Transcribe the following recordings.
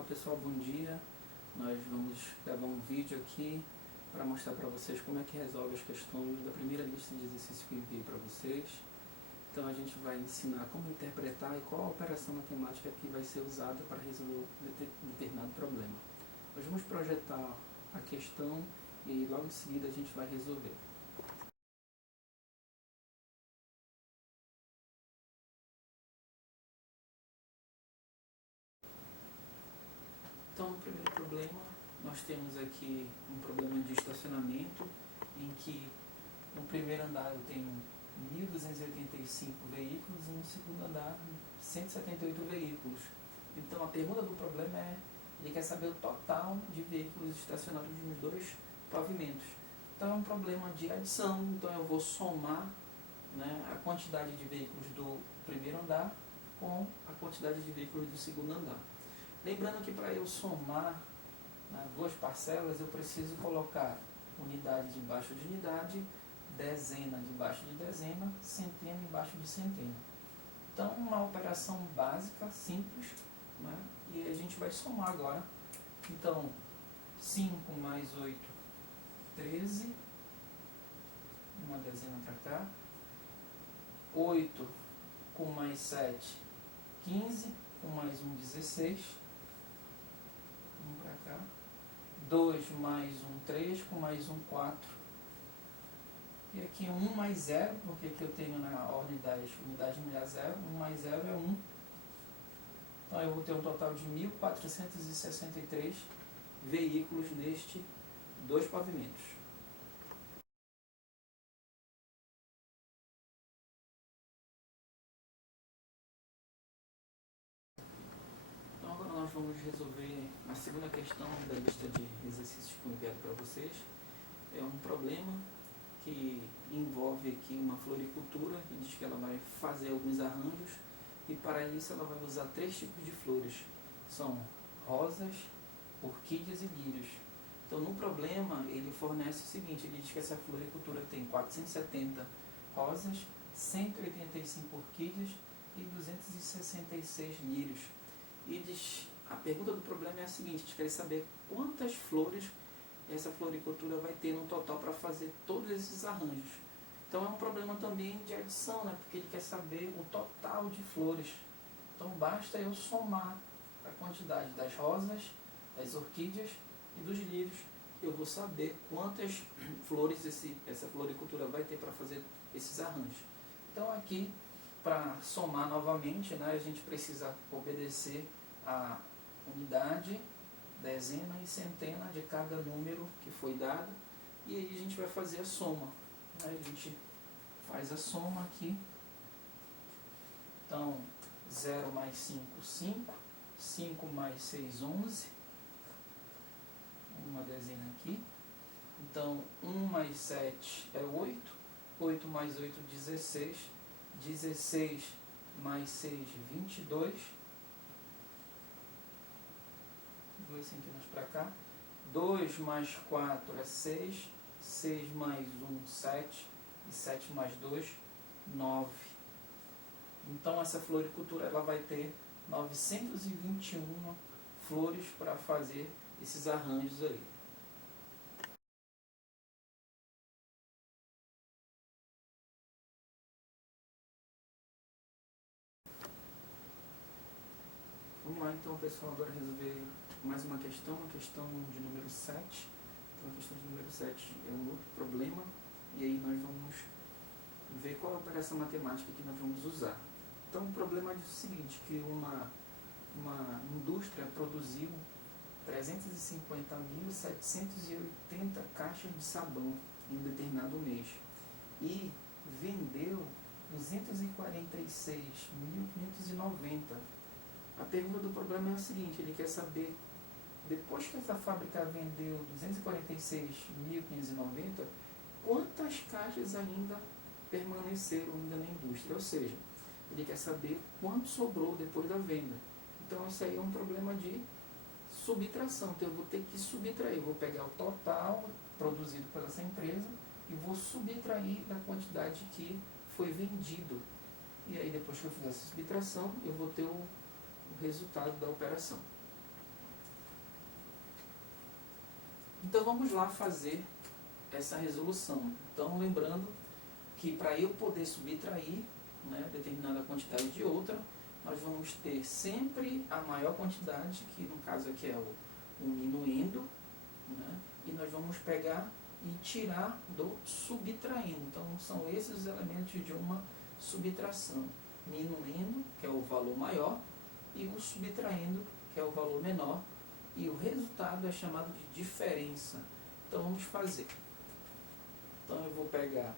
Fala pessoal, bom dia. Nós vamos gravar um vídeo aqui para mostrar para vocês como é que resolve as questões da primeira lista de exercícios que eu enviei para vocês. Então a gente vai ensinar como interpretar e qual a operação matemática que vai ser usada para resolver determinado problema. Nós vamos projetar a questão e logo em seguida a gente vai resolver. Então, no primeiro problema, nós temos aqui um problema de estacionamento, em que no primeiro andar eu tenho 1.285 veículos e no segundo andar 178 veículos. Então, a pergunta do problema é, ele quer saber o total de veículos estacionados nos dois pavimentos. Então, é um problema de adição, então eu vou somar, né, a quantidade de veículos do primeiro andar com a quantidade de veículos do segundo andar. Lembrando que para eu somar, né, duas parcelas, eu preciso colocar unidade debaixo de unidade, dezena debaixo de dezena, centena debaixo de centena. Então, uma operação básica, simples, né, e a gente vai somar agora. Então, 5 mais 8, 13, uma dezena para cá. 8 com mais 7, 15, com mais 1, 16. 2 mais 1, 3, com mais 1, 4. E aqui 1 mais 0, porque aqui eu tenho na ordem das unidades numerais 0, 1 mais 0 é 1. Então eu vou ter um total de 1.463 veículos neste dois pavimentos. Então agora nós vamos resolver a segunda questão da lista de exercícios que eu enviado para vocês. É um problema que envolve aqui uma floricultura, que diz que ela vai fazer alguns arranjos e para isso ela vai usar 3 tipos de flores. São rosas, orquídeas e lírios. Então no problema ele fornece o seguinte, ele diz que essa floricultura tem 470 rosas, 185 orquídeas e 266 lírios. E diz, a pergunta do problema é a seguinte, eles querem saber quantas flores essa floricultura vai ter no total para fazer todos esses arranjos. Então é um problema também de adição, né? Porque ele quer saber o total de flores. Então basta eu somar a quantidade das rosas, das orquídeas e dos lírios. Eu vou saber quantas flores essa floricultura vai ter para fazer esses arranjos. Então aqui, para somar novamente, né, a gente precisa obedecer a unidade, dezena e centena de cada número que foi dado, e aí a gente vai fazer a soma. A gente faz a soma aqui. Então, 0 mais 5, 5. 5 mais 6, 11. Uma dezena aqui. Então, 1 mais 7 é 8. 8 mais 8, 16. 16 mais 6, 22. 2 centenas para cá. 2 mais 4 é 6. 6 mais 1, 7. E 7 mais 2, 9. Então essa floricultura ela vai ter 921 flores para fazer esses arranjos aí. Vamos lá então, pessoal, agora resolver mais uma questão de número 7. Então a questão de número 7 é um outro problema, e aí nós vamos ver qual a operação matemática que nós vamos usar. Então o problema diz o seguinte, que uma indústria produziu 350.780 caixas de sabão em um determinado mês e vendeu 246.590. A pergunta do problema é a seguinte, ele quer saber, depois que essa fábrica vendeu 246.590, quantas caixas ainda permaneceram ainda na indústria, ou seja, ele quer saber quanto sobrou depois da venda. Então isso aí é um problema de subtração, então eu vou ter que subtrair, eu vou pegar o total produzido pela essa empresa e vou subtrair da quantidade que foi vendido. E aí depois que eu fizer essa subtração, eu vou ter o resultado da operação. Então vamos lá fazer essa resolução. Então lembrando que para eu poder subtrair, né, determinada quantidade de outra, nós vamos ter sempre a maior quantidade, que no caso aqui é o minuendo, né, e nós vamos pegar e tirar do subtraindo. Então são esses os elementos de uma subtração. Minuendo, que é o valor maior, e o subtraindo, que é o valor menor, e o resultado é chamado de diferença. Então vamos fazer. Então eu vou pegar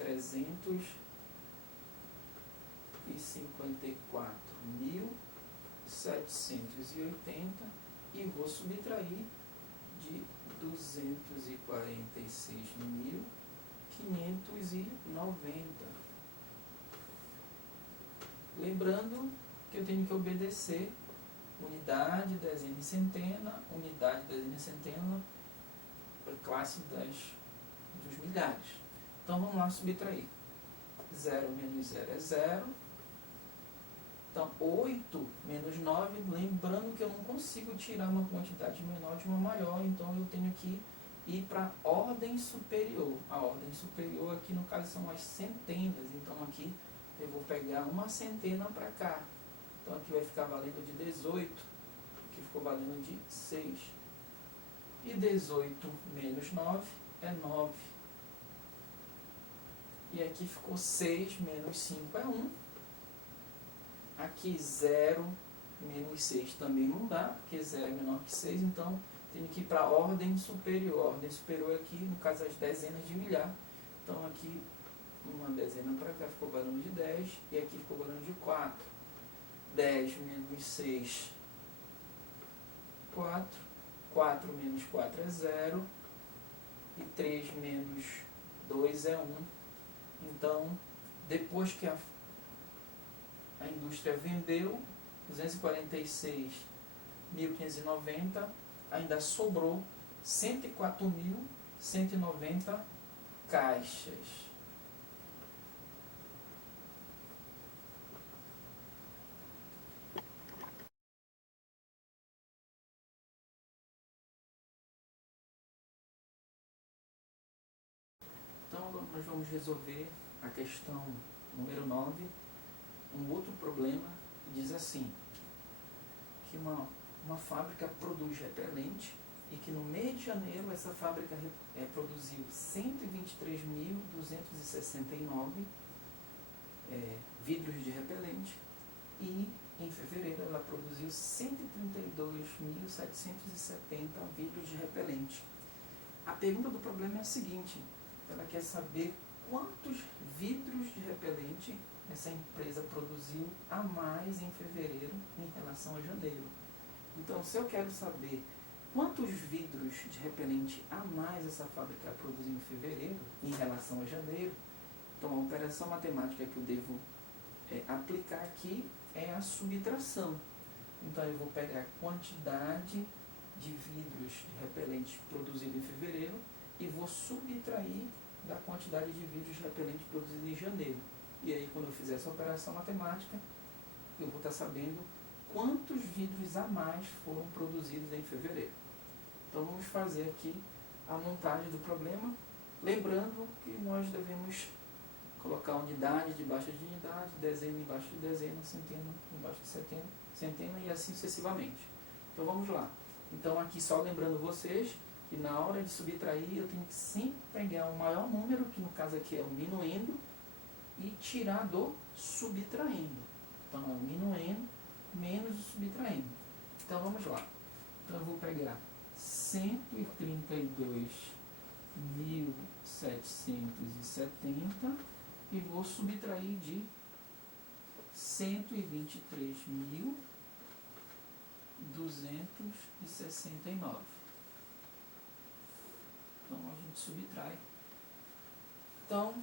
354.780 e vou subtrair de 246.590. Lembrando que eu tenho que obedecer unidade, dezena e centena, unidade, dezena e centena, para a classe dos milhares. Então vamos lá subtrair. 0 menos 0 é 0. Então 8 menos 9, lembrando que eu não consigo tirar uma quantidade menor de uma maior, então eu tenho que ir para a ordem superior. A ordem superior aqui no caso são as centenas, então aqui eu vou pegar uma centena para cá. Então aqui vai ficar valendo de 18, aqui ficou valendo de 6. E 18 menos 9 é 9. E aqui ficou 6 menos 5 é 1. Aqui 0 menos 6 também não dá, porque 0 é menor que 6, então tenho que ir para a ordem superior. A ordem superior aqui, no caso, as dezenas de milhar. Então aqui, uma dezena para cá ficou valendo de 10, e aqui ficou valendo de 4. 10 menos 6, 4. 4 menos 4 é 0. E 3 menos 2 é 1. Então, depois que a indústria vendeu 246.590, ainda sobrou 104.190 caixas. Então, nós vamos resolver a questão número 9. Um outro problema diz assim, que uma fábrica produz repelente e que no mês de janeiro essa fábrica produziu 123.269 vidros de repelente, e em fevereiro ela produziu 132.770 vidros de repelente. A pergunta do problema é a seguinte: ela quer saber quantos vidros de repelente essa empresa produziu a mais em fevereiro em relação a janeiro. Então, se eu quero saber quantos vidros de repelente a mais essa fábrica produziu em fevereiro em relação a janeiro, então a operação matemática que eu devo aplicar aqui é a subtração. Então eu vou pegar a quantidade de vidros de repelente produzido em fevereiro e vou subtrair da quantidade de vidros de repelente produzido em janeiro. E aí, quando eu fizer essa operação matemática, eu vou estar sabendo quantos vidros a mais foram produzidos em fevereiro. Então, vamos fazer aqui a montagem do problema, lembrando que nós devemos colocar unidade debaixo de unidade, dezena embaixo de dezena, centena embaixo de centena e assim sucessivamente. Então, vamos lá. Então, aqui só lembrando vocês que na hora de subtrair eu tenho que sempre pegar o maior número, que no caso aqui é o minuendo, e tirar do subtraindo. Então, é o minuendo menos o subtraindo. Então, vamos lá. Então, eu vou pegar 132.770 e vou subtrair de 123.269. Então, a gente subtrai. Então,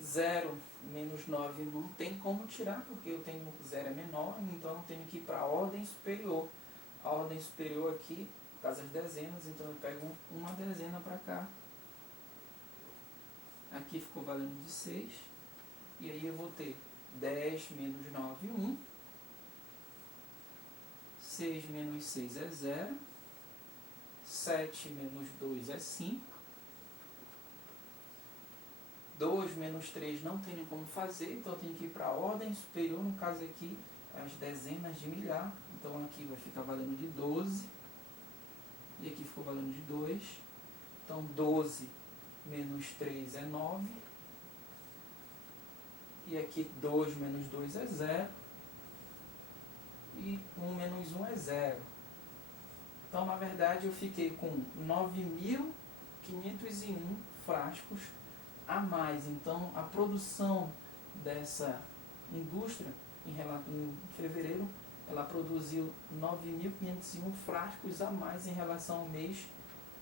0 menos 9 não tem como tirar, porque eu tenho 0 é menor, então eu tenho que ir para a ordem superior. A ordem superior aqui, por causa das dezenas, então eu pego uma dezena para cá. Aqui ficou valendo de 6. E aí eu vou ter 10 menos 9, 1. 6 menos 6 é 0. 7 menos 2 é 5. 2 menos 3 não tem nem como fazer, então eu tenho que ir para a ordem superior, no caso aqui, as dezenas de milhar. Então aqui vai ficar valendo de 12, e aqui ficou valendo de 2. Então 12 menos 3 é 9, e aqui 2 menos 2 é 0, e 1 menos 1 é 0. Então, na verdade, eu fiquei com 9.501 frascos a mais. Então, a produção dessa indústria, em fevereiro, ela produziu 9.501 frascos a mais em relação ao mês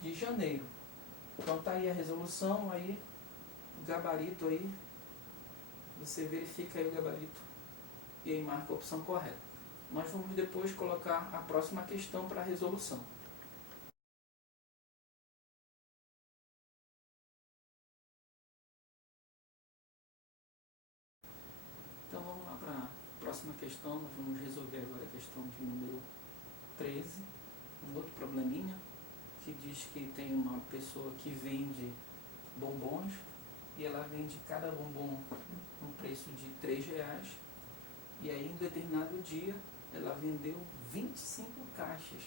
de janeiro. Então, está aí a resolução, aí o gabarito aí, você verifica aí o gabarito e aí marca a opção correta. Nós vamos depois colocar a próxima questão para a resolução. Então vamos lá para a próxima questão. Nós vamos resolver agora a questão de número 13, um outro probleminha, que diz que tem uma pessoa que vende bombons e ela vende cada bombom no preço de R$3, e aí em determinado dia ela vendeu 25 caixas,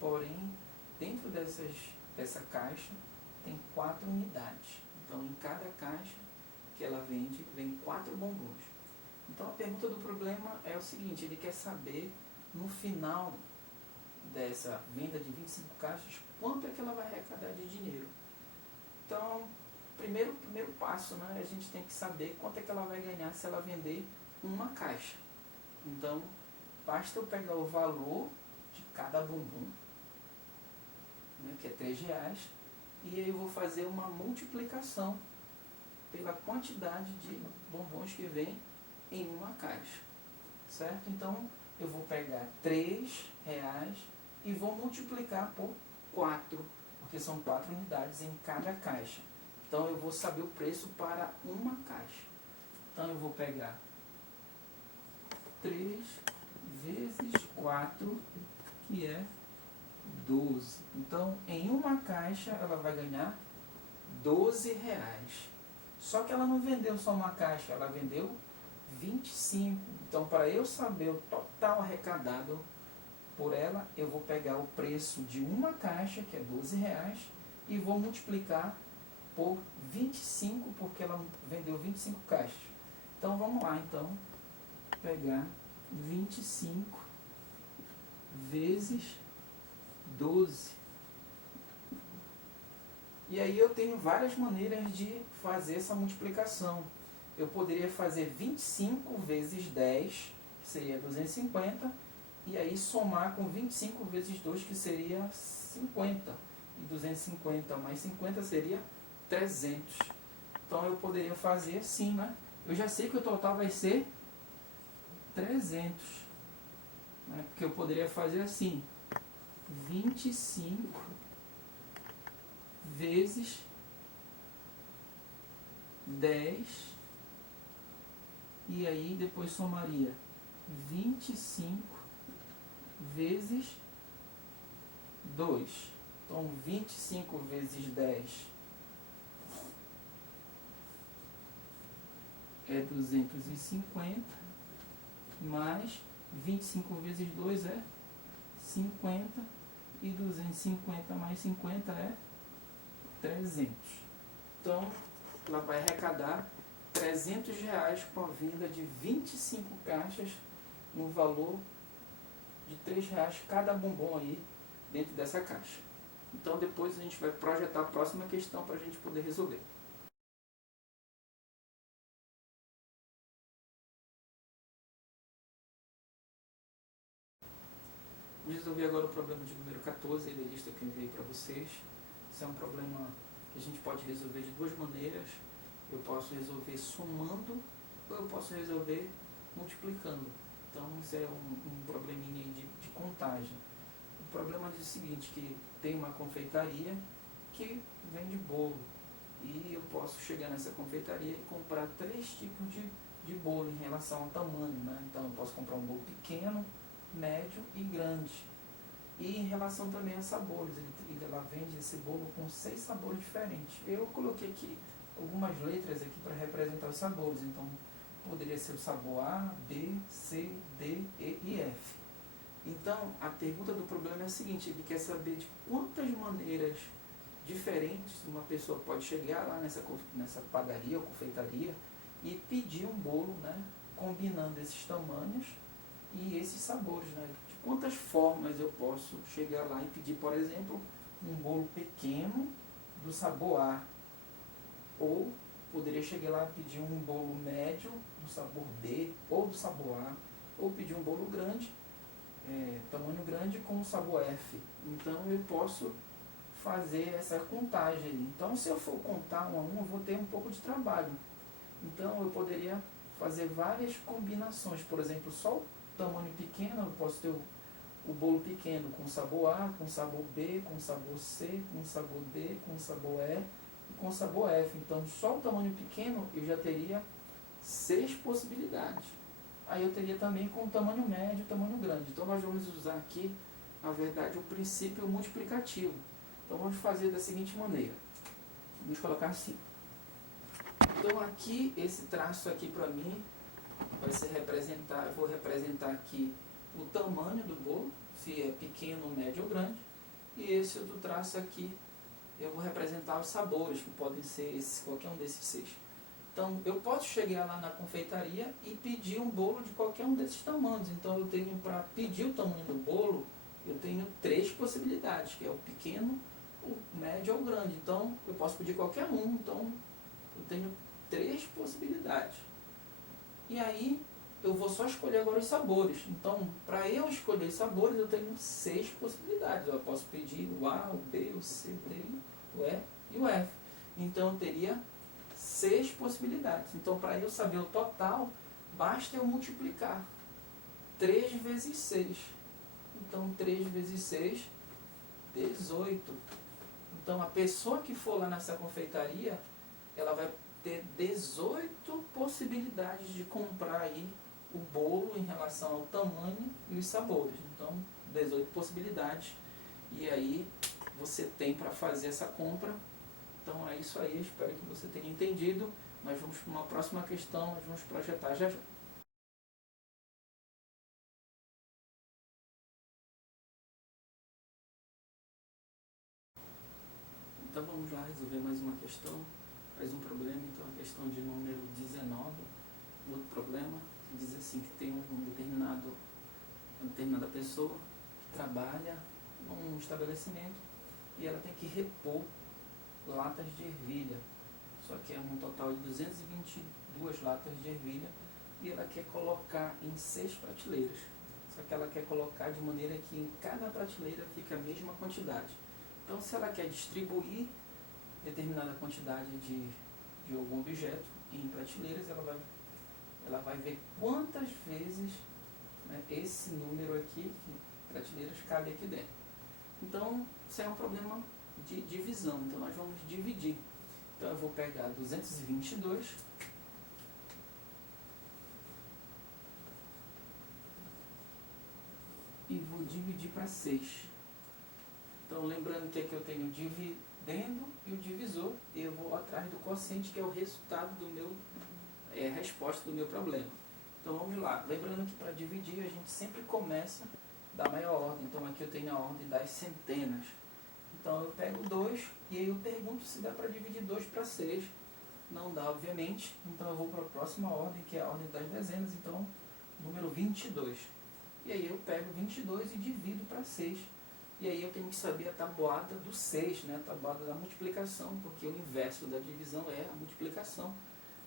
porém dentro dessa caixa tem 4 unidades. Então em cada caixa que ela vende, vem 4 bombons. Então a pergunta do problema é o seguinte: ele quer saber no final dessa venda de 25 caixas quanto é que ela vai arrecadar de dinheiro. Então, primeiro passo, né, a gente tem que saber quanto é que ela vai ganhar se ela vender uma caixa. Então, basta eu pegar o valor de cada bombom, né, que é R$3, e aí eu vou fazer uma multiplicação pela quantidade de bombons que vem em uma caixa, certo? Então, eu vou pegar R$3 e vou multiplicar por 4, porque são 4 unidades em cada caixa. Então, eu vou saber o preço para uma caixa. Então, eu vou pegar 3 vezes 4, que é 12. Então, em uma caixa, ela vai ganhar R$12. Só que ela não vendeu só uma caixa, ela vendeu 25. Então, para eu saber o total arrecadado por ela, eu vou pegar o preço de uma caixa, que é R$12, e vou multiplicar por 25, porque ela vendeu 25 caixas. Então, vamos lá, então, pegar 25 vezes 12. E aí eu tenho várias maneiras de fazer essa multiplicação. Eu poderia fazer 25 vezes 10, que seria 250, e aí somar com 25 vezes 2, que seria 50. E 250 mais 50 seria 300. Então eu poderia fazer assim, né? Eu já sei que o total vai ser 300. Né? Porque eu poderia fazer assim: 25 vezes 10, e aí depois somaria 25 vezes 2. Então 25 vezes 10 é 250, mais 25 vezes 2 é 50, e 250 mais 50 é 300. Então, ela vai arrecadar R$300 com a venda de 25 caixas no valor de R$3 cada bombom aí dentro dessa caixa. Então, depois a gente vai projetar a próxima questão para a gente poder resolver. Vamos resolver agora o problema de número 14, da lista que eu enviei para vocês. Esse é um problema que a gente pode resolver de duas maneiras. Eu posso resolver somando, ou eu posso resolver multiplicando. Então, isso é um probleminha de contagem. O problema diz o seguinte, que tem uma confeitaria que vende bolo. E eu posso chegar nessa confeitaria e comprar 3 tipos de bolo em relação ao tamanho, né? Então, eu posso comprar um bolo pequeno, médio e grande. E em relação também a sabores, ela vende esse bolo com 6 sabores diferentes. Eu coloquei aqui algumas letras aqui para representar os sabores, então poderia ser o sabor A, B, C, D, E e F. Então a pergunta do problema é a seguinte: ele quer saber de quantas maneiras diferentes uma pessoa pode chegar lá nessa padaria ou confeitaria e pedir um bolo, né, combinando esses tamanhos e esses sabores, né? De quantas formas eu posso chegar lá e pedir, por exemplo, um bolo pequeno do sabor A, ou poderia chegar lá e pedir um bolo médio do sabor B ou do sabor A, ou pedir um bolo grande, tamanho grande com o sabor F. Então eu posso fazer essa contagem. Então se eu for contar um a um, eu vou ter um pouco de trabalho. Então eu poderia fazer várias combinações. Por exemplo, só o tamanho pequeno, eu posso ter o bolo pequeno com sabor A, com sabor B, com sabor C, com sabor D, com sabor E e com sabor F. Então só o tamanho pequeno eu já teria 6 possibilidades. Aí eu teria também com o tamanho médio e tamanho grande. Então nós vamos usar aqui, na verdade, o princípio multiplicativo. Então vamos fazer da seguinte maneira. Vamos colocar assim. Então aqui, esse traço aqui para mim vai ser representar, eu vou representar aqui o tamanho do bolo, se é pequeno, médio ou grande. E esse outro traço aqui, eu vou representar os sabores, que podem ser qualquer um desses 6. Então eu posso chegar lá na confeitaria e pedir um bolo de qualquer um desses tamanhos. Então eu tenho, para pedir o tamanho do bolo, eu tenho 3 possibilidades, que é o pequeno, o médio ou o grande. Então eu posso pedir qualquer um, então eu tenho 3 possibilidades. E aí eu vou só escolher agora os sabores. Então, para eu escolher os sabores, eu tenho 6 possibilidades. Eu posso pedir o A, o B, o C, o D, o E e o F. Então eu teria 6 possibilidades. Então, para eu saber o total, basta eu multiplicar 3 vezes 6. Então 3 vezes 6, 18. Então a pessoa que for lá nessa confeitaria, ela vai ter 18 possibilidades de comprar aí o bolo em relação ao tamanho e os sabores. Então 18 possibilidades. E aí você tem para fazer essa compra. Então é isso aí, espero que você tenha entendido. Nós vamos para uma próxima questão, nós vamos projetar já já. Então vamos lá resolver mais uma questão, mais um problema. Então a questão de número 19, outro problema, que diz assim que tem uma determinada pessoa que trabalha num estabelecimento e ela tem que repor latas de ervilha. Só que é um total de 222 latas de ervilha e ela quer colocar em 6 prateleiras. Só que ela quer colocar de maneira que em cada prateleira fique a mesma quantidade. Então, se ela quer distribuir determinada quantidade de algum objeto em prateleiras, ela vai ver quantas vezes, né, esse número aqui, prateleiras, cabe aqui dentro. Então, isso é um problema de divisão. Então, nós vamos dividir. Então, eu vou pegar 222 e vou dividir para 6. Então, lembrando que aqui eu tenho o dividendo e o divisor, e eu vou atrás do quociente, que é o resultado do meu, a resposta do meu problema. Então, vamos lá. Lembrando que para dividir, a gente sempre começa da maior ordem. Então, aqui eu tenho a ordem das centenas. Então, eu pego 2 e aí eu pergunto se dá para dividir 2 para 6. Não dá, obviamente. Então, eu vou para a próxima ordem, que é a ordem das dezenas. Então, número 22. E aí eu pego 22 e divido para 6. E aí eu tenho que saber a tabuada do 6, né? A tabuada da multiplicação, porque o inverso da divisão é a multiplicação.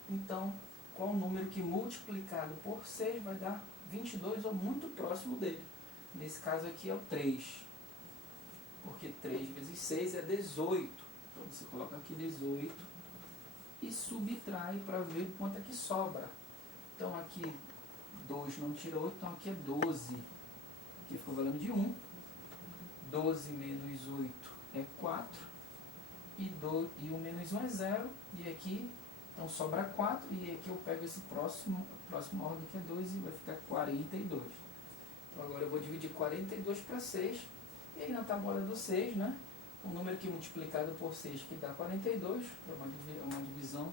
Então, qual o número que multiplicado por 6 vai dar 22 ou muito próximo dele? Nesse caso aqui é o 3. Porque 3 vezes 6 é 18. Então você coloca aqui 18 e subtrai para ver quanto é que sobra. Então aqui 2 não tira 8, então aqui é 12. Aqui ficou valendo de 1. 12 menos 8 é 4. E o menos 1 é 0. E aqui, então sobra 4. E aqui eu pego esse próxima ordem que é 2 e vai ficar 42. Então agora eu vou dividir 42 para 6. E aí na tábua do 6, né? O número que multiplicado por 6 que dá 42, é uma divisão,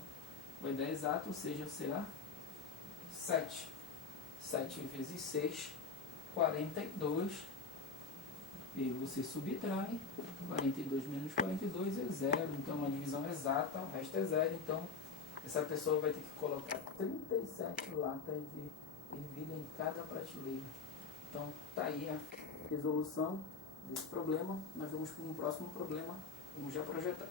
vai dar exato, ou seja, será 7. 7 vezes 6, 42. E você subtrai, 42 menos 42 é 0, então uma divisão exata, o resto é 0, então essa pessoa vai ter que colocar 37 latas de ervilha em cada prateleira. Então tá aí a resolução desse problema. Nós vamos para um próximo problema, vamos já projetar.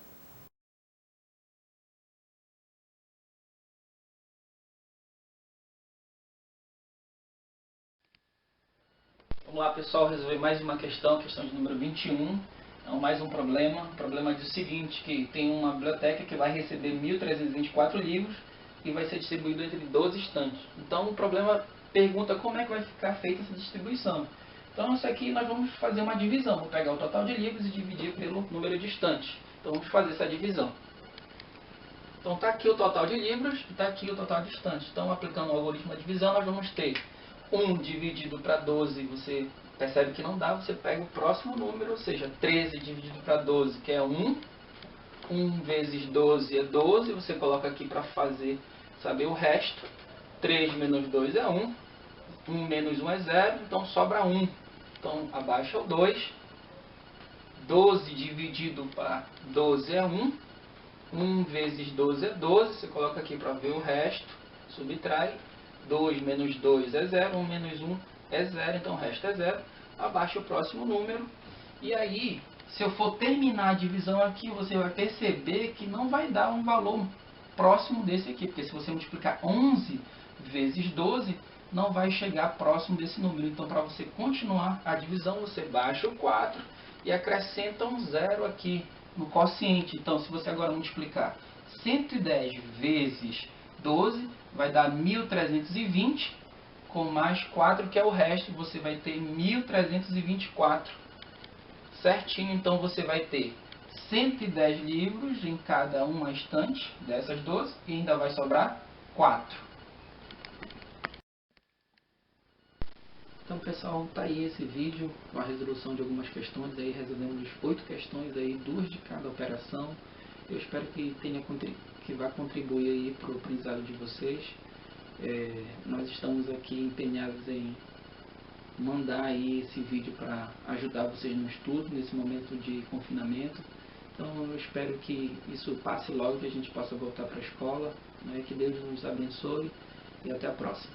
Vamos lá, pessoal, resolver mais uma questão de número 21. Então, mais um problema do seguinte, que tem uma biblioteca que vai receber 1.324 livros e vai ser distribuído entre 12 estantes. Então, o problema pergunta como é que vai ficar feita essa distribuição. Então, isso aqui nós vamos fazer uma divisão. Vou pegar o total de livros e dividir pelo número de estantes. Então, vamos fazer essa divisão. Então, está aqui o total de livros e está aqui o total de estantes. Então, aplicando o algoritmo da divisão, nós vamos ter 1 dividido para 12, você percebe que não dá, você pega o próximo número, ou seja, 13 dividido para 12, que é 1. 1 vezes 12 é 12, você coloca aqui para saber o resto. 3 menos 2 é 1. 1 menos 1 é 0, então sobra 1. Então, abaixo é o 2. 12 dividido para 12 é 1. 1 vezes 12 é 12, você coloca aqui para ver o resto, subtrai. 2 menos 2 é 0, 1 menos 1 é 0, então o resto é 0. Abaixo o próximo número. E aí, se eu for terminar a divisão aqui, você vai perceber que não vai dar um valor próximo desse aqui. Porque se você multiplicar 11 vezes 12, não vai chegar próximo desse número. Então, para você continuar a divisão, você baixa o 4 e acrescenta um 0 aqui no quociente. Então, se você agora multiplicar 110 vezes 12, vai dar 1.320, com mais 4, que é o resto, você vai ter 1.324. Certinho, então você vai ter 110 livros em cada uma estante dessas 12, e ainda vai sobrar 4. Então, pessoal, tá aí esse vídeo com a resolução de algumas questões. Aí resolvemos 8 questões, aí 2 de cada operação. Eu espero que vá contribuir aí para o aprendizado de vocês. Nós estamos aqui empenhados em mandar aí esse vídeo para ajudar vocês no estudo nesse momento de confinamento. Então eu espero que isso passe logo, que a gente possa voltar para a escola, né? Que Deus nos abençoe e até a próxima.